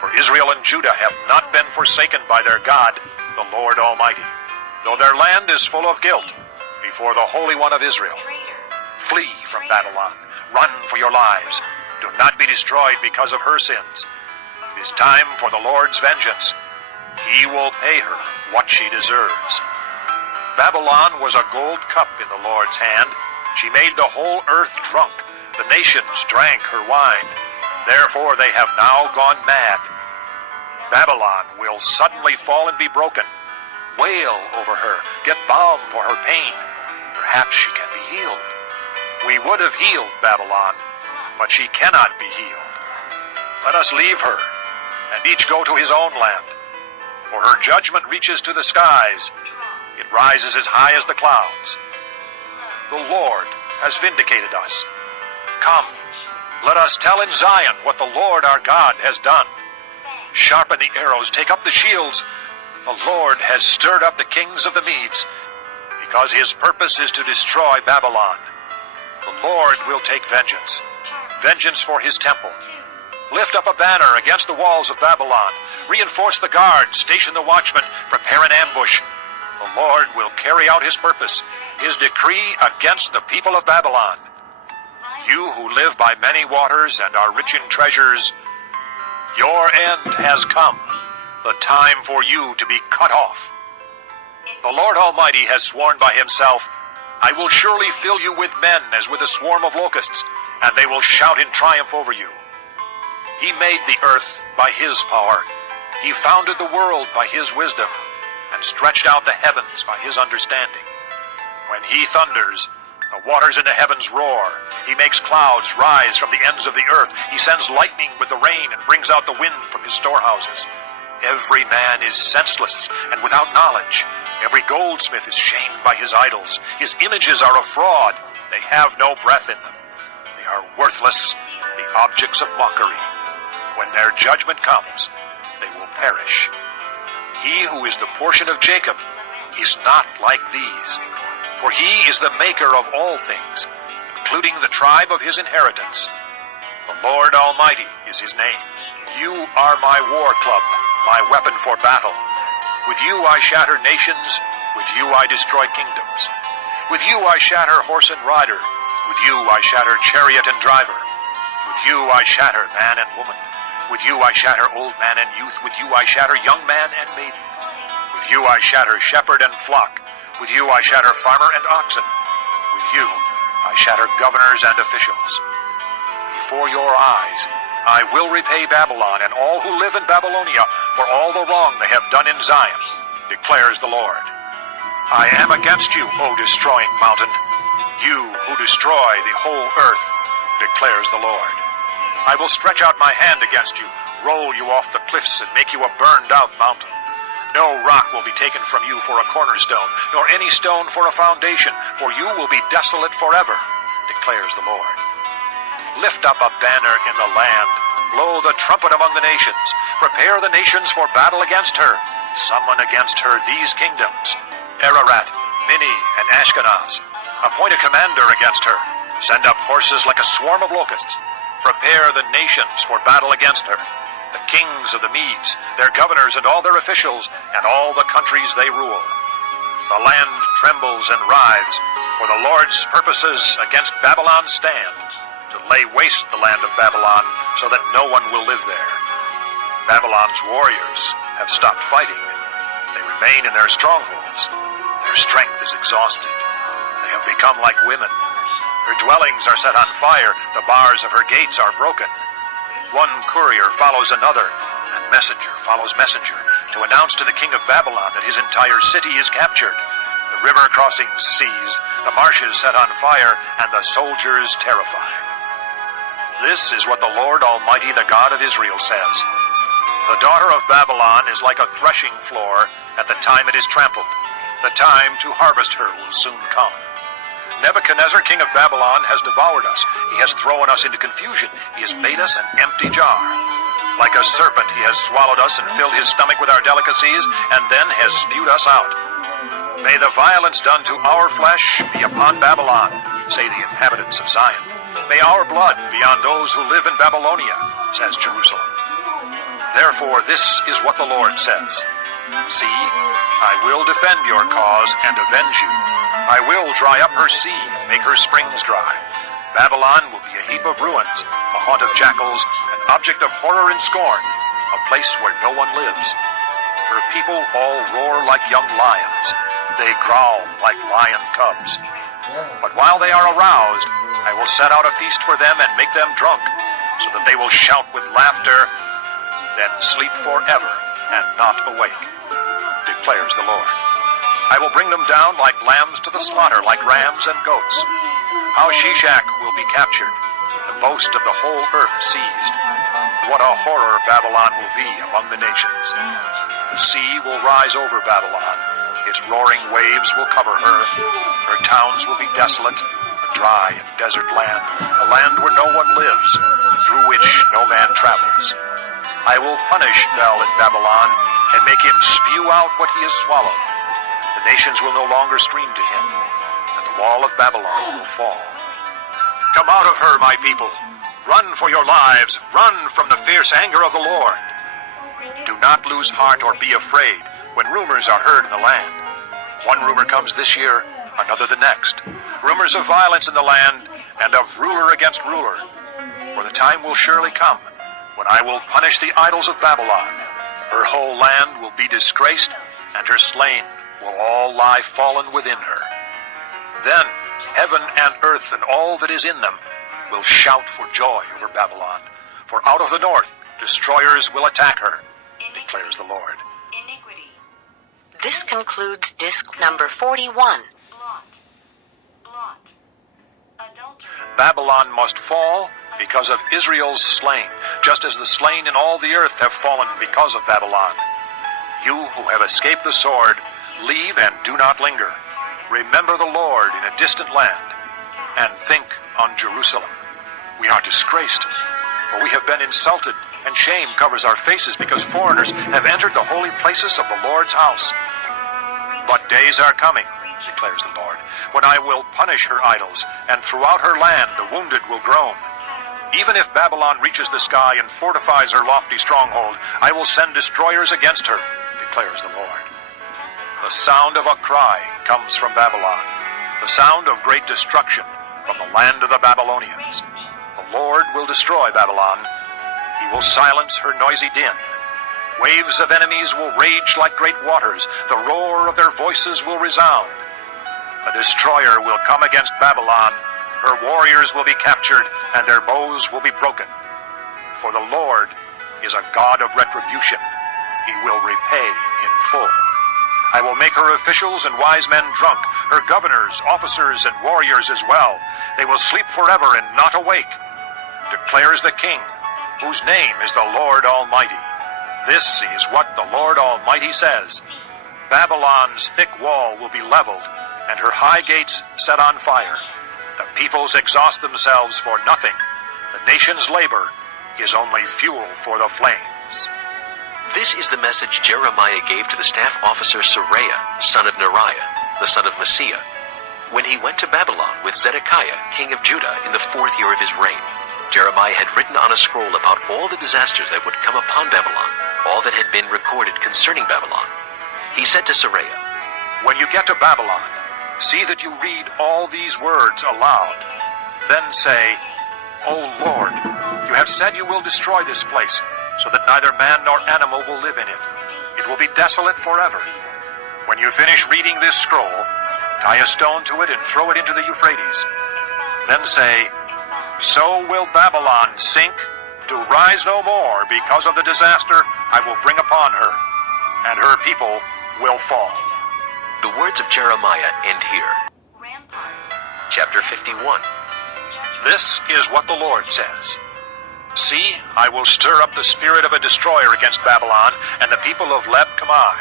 For Israel and Judah have not been forsaken by their God, the Lord Almighty, though their land is full of guilt before the Holy One of Israel. Flee from Babylon. Run for your lives. Do not be destroyed because of her sins. It is time for the Lord's vengeance. He will pay her what she deserves. Babylon was a gold cup in the Lord's hand. She made the whole earth drunk. The nations drank her wine. Therefore they have now gone mad. Babylon will suddenly fall and be broken. Wail over her. Get balm for her pain. Perhaps she can be healed. We would have healed Babylon, but she cannot be healed. Let us leave her, and each go to his own land. For her judgment reaches to the skies. It rises as high as the clouds. The Lord has vindicated us. Come, let us tell in Zion what the Lord our God has done. Sharpen the arrows, take up the shields. The Lord has stirred up the kings of the Medes, because his purpose is to destroy Babylon. The Lord will take vengeance, vengeance for his temple. Lift up a banner against the walls of Babylon. Reinforce the guard, station the watchmen, prepare an ambush. The Lord will carry out his purpose, his decree against the people of Babylon. You who live by many waters and are rich in treasures, your end has come, the time for you to be cut off. The Lord Almighty has sworn by himself, I will surely fill you with men as with a swarm of locusts, and they will shout in triumph over you. He made the earth by his power. He founded the world by his wisdom, and stretched out the heavens by his understanding. When he thunders, the waters in the heavens roar. He makes clouds rise from the ends of the earth. He sends lightning with the rain and brings out the wind from his storehouses. Every man is senseless and without knowledge. Every goldsmith is shamed by his idols. His images are a fraud. They have no breath in them. They are worthless, the objects of mockery. When their judgment comes, they will perish. He who is the portion of Jacob is not like these, for he is the maker of all things, including the tribe of his inheritance. The Lord Almighty is his name. You are my war club, my weapon for battle. With you I shatter nations, with you I destroy kingdoms. With you I shatter horse and rider, with you I shatter chariot and driver. With you I shatter man and woman. With you I shatter old man and youth. With you I shatter young man and maiden. With you I shatter shepherd and flock. With you I shatter farmer and oxen. With you I shatter governors and officials. Before your eyes I will repay Babylon and all who live in Babylonia for all the wrong they have done in Zion, declares the Lord. I am against you, O destroying mountain, you who destroy the whole earth, declares the Lord. I will stretch out my hand against you, roll you off the cliffs, and make you a burned-out mountain. No rock will be taken from you for a cornerstone, nor any stone for a foundation, for you will be desolate forever, declares the Lord. Lift up a banner in the land, blow the trumpet among the nations, prepare the nations for battle against her, summon against her these kingdoms, Ararat, Minni, and Ashkenaz. Appoint a commander against her, send up horses like a swarm of locusts. Prepare the nations for battle against her, the kings of the Medes, their governors and all their officials, and all the countries they rule. The land trembles and writhes, for the Lord's purposes against Babylon stand, to lay waste the land of Babylon, so that no one will live there. Babylon's warriors have stopped fighting. They remain in their strongholds. Their strength is exhausted. They have become like women. Her dwellings are set on fire. The bars of her gates are broken. One courier follows another, and messenger follows messenger, to announce to the king of Babylon that his entire city is captured, the river crossings seized, the marshes set on fire, and the soldiers terrified. This is what the Lord Almighty, the God of Israel, says. The daughter of Babylon is like a threshing floor at the time it is trampled. The time to harvest her will soon come. Nebuchadnezzar, king of Babylon, has devoured us. He has thrown us into confusion. He has made us an empty jar. Like a serpent, he has swallowed us and filled his stomach with our delicacies, and then has spewed us out. May the violence done to our flesh be upon Babylon, say the inhabitants of Zion. May our blood be on those who live in Babylonia, says Jerusalem. Therefore this is what the Lord says. See, I will defend your cause and avenge you. I will dry up her sea and make her springs dry. Babylon will be a heap of ruins, a haunt of jackals, an object of horror and scorn, a place where no one lives. Her people all roar like young lions. They growl like lion cubs. But while they are aroused, I will set out a feast for them and make them drunk, so that they will shout with laughter, then sleep forever and not awake, declares the Lord. I will bring them down like lambs to the slaughter, like rams and goats. How Shishak will be captured, the boast of the whole earth seized. What a horror Babylon will be among the nations. The sea will rise over Babylon. Its roaring waves will cover her. Her towns will be desolate, a dry and desert land, a land where no one lives, through which no man travels. I will punish Bel in Babylon and make him spew out what he has swallowed. The nations will no longer stream to him, and the wall of Babylon will fall. Come out of her, my people. Run for your lives. Run from the fierce anger of the Lord. Do not lose heart or be afraid when rumors are heard in the land. One rumor comes this year, another the next. Rumors of violence in the land and of ruler against ruler. For the time will surely come when I will punish the idols of Babylon. Her whole land will be disgraced, and her slain will all lie fallen within her. Then heaven and earth and all that is in them will shout for joy over Babylon. For out of the north destroyers will attack her, declares the Lord. This concludes disc number 41. Babylon must fall because of Israel's slain, just as the slain in all the earth have fallen because of Babylon. You who have escaped the sword, leave and do not linger. Remember the Lord in a distant land, and think on Jerusalem. We are disgraced, for we have been insulted, and shame covers our faces because foreigners have entered the holy places of the Lord's house. But days are coming, declares the Lord, when I will punish her idols, and throughout her land the wounded will groan. Even if Babylon reaches the sky and fortifies her lofty stronghold, I will send destroyers against her, declares the Lord. The sound of a cry comes from Babylon, the sound of great destruction from the land of the Babylonians. The Lord will destroy Babylon. He will silence her noisy din. Waves of enemies will rage like great waters. The roar of their voices will resound. A destroyer will come against Babylon. Her warriors will be captured, and their bows will be broken. For the Lord is a God of retribution. He will repay in full. I will make her officials and wise men drunk, her governors, officers, and warriors as well. They will sleep forever and not awake, declares the King, whose name is the Lord Almighty. This is what the Lord Almighty says. Babylon's thick wall will be leveled, and her high gates set on fire. The peoples exhaust themselves for nothing. The nation's labor is only fuel for the flames. This is the message Jeremiah gave to the staff officer Seraiah, son of Neriah, the son of Messiah, when he went to Babylon with Zedekiah, king of Judah, in the 4th year of his reign. Jeremiah had written on a scroll about all the disasters that would come upon Babylon, all that had been recorded concerning Babylon. He said to Seraiah, When you get to Babylon, see that you read all these words aloud. Then say, O Lord, you have said you will destroy this place, so that neither man nor animal will live in it. It will be desolate forever. When you finish reading this scroll, tie a stone to it and throw it into the Euphrates. Then say, So will Babylon sink, to rise no more because of the disaster I will bring upon her, and her people will fall. The words of Jeremiah end here. Chapter 51. This is what the Lord says. See, I will stir up the spirit of a destroyer against Babylon and the people of Leb Kamai.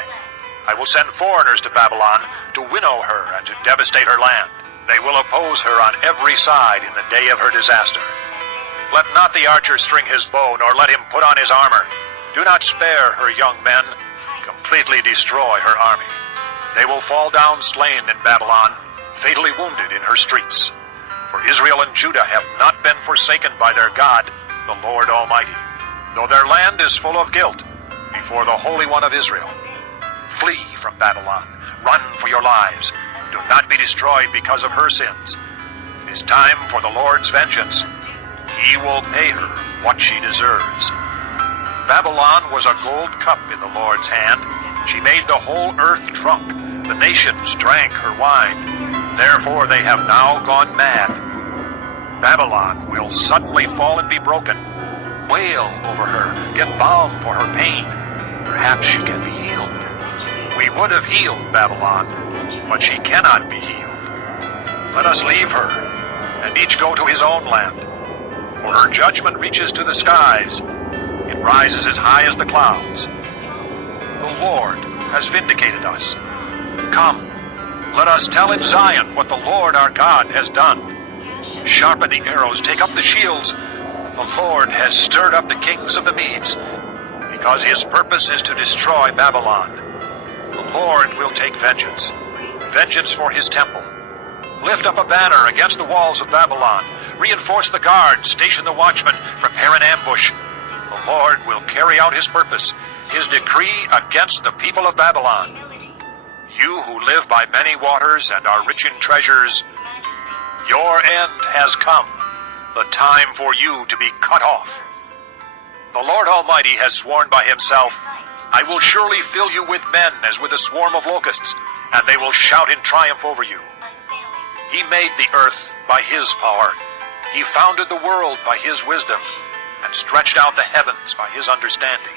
I will send foreigners to Babylon to winnow her and to devastate her land. They will oppose her on every side in the day of her disaster. Let not the archer string his bow, nor let him put on his armor. Do not spare her young men. Completely destroy her army. They will fall down slain in Babylon, fatally wounded in her streets. For Israel and Judah have not been forsaken by their God, the Lord Almighty. though their land is full of guilt, before the Holy One of Israel. Flee from Babylon. Run for your lives. Do not be destroyed because of her sins. It is time for the Lord's vengeance. He will pay her what she deserves. Babylon was a gold cup in the Lord's hand. She made the whole earth drunk. The nations drank her wine. Therefore they have now gone mad. Babylon will suddenly fall and be broken. Wail over her. Get balm for her pain. Perhaps she can be healed. We would have healed Babylon, but she cannot be healed. Let us leave her, and each go to his own land. For her judgment reaches to the skies. It rises as high as the clouds. The Lord has vindicated us. Come, let us tell in Zion what the Lord our God has done. Sharpen the arrows, take up the shields. The Lord has stirred up the kings of the Medes, because his purpose is to destroy Babylon. The Lord will take vengeance, vengeance for his temple. Lift up a banner against the walls of Babylon. Reinforce the guard, station the watchmen, prepare an ambush. The Lord will carry out his purpose, his decree against the people of Babylon. You who live by many waters and are rich in treasures, your end has come, the time for you to be cut off. The Lord Almighty has sworn by himself, I will surely fill you with men as with a swarm of locusts, and they will shout in triumph over you. He made the earth by his power. He founded the world by his wisdom, and stretched out the heavens by his understanding.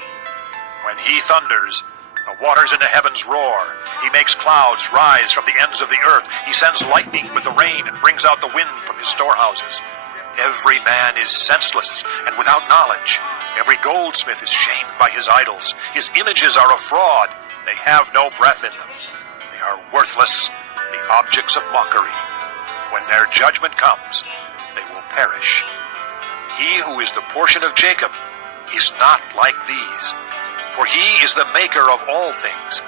When he thunders, the waters in the heavens roar. He makes clouds rise from the ends of the earth. He sends lightning with the rain and brings out the wind from his storehouses. Every man is senseless and without knowledge. Every goldsmith is shamed by his idols. His images are a fraud. They have no breath in them. They are worthless, the objects of mockery. When their judgment comes, they will perish. He who is the portion of Jacob is not like these, for he is the maker of all things,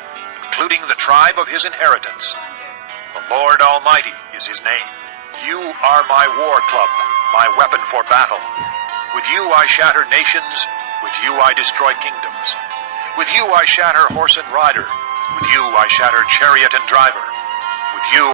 including the tribe of his inheritance. The Lord Almighty is his name. You are my war club, my weapon for battle. With you I shatter nations, with you I destroy kingdoms. With you I shatter horse and rider, with you I shatter chariot and driver.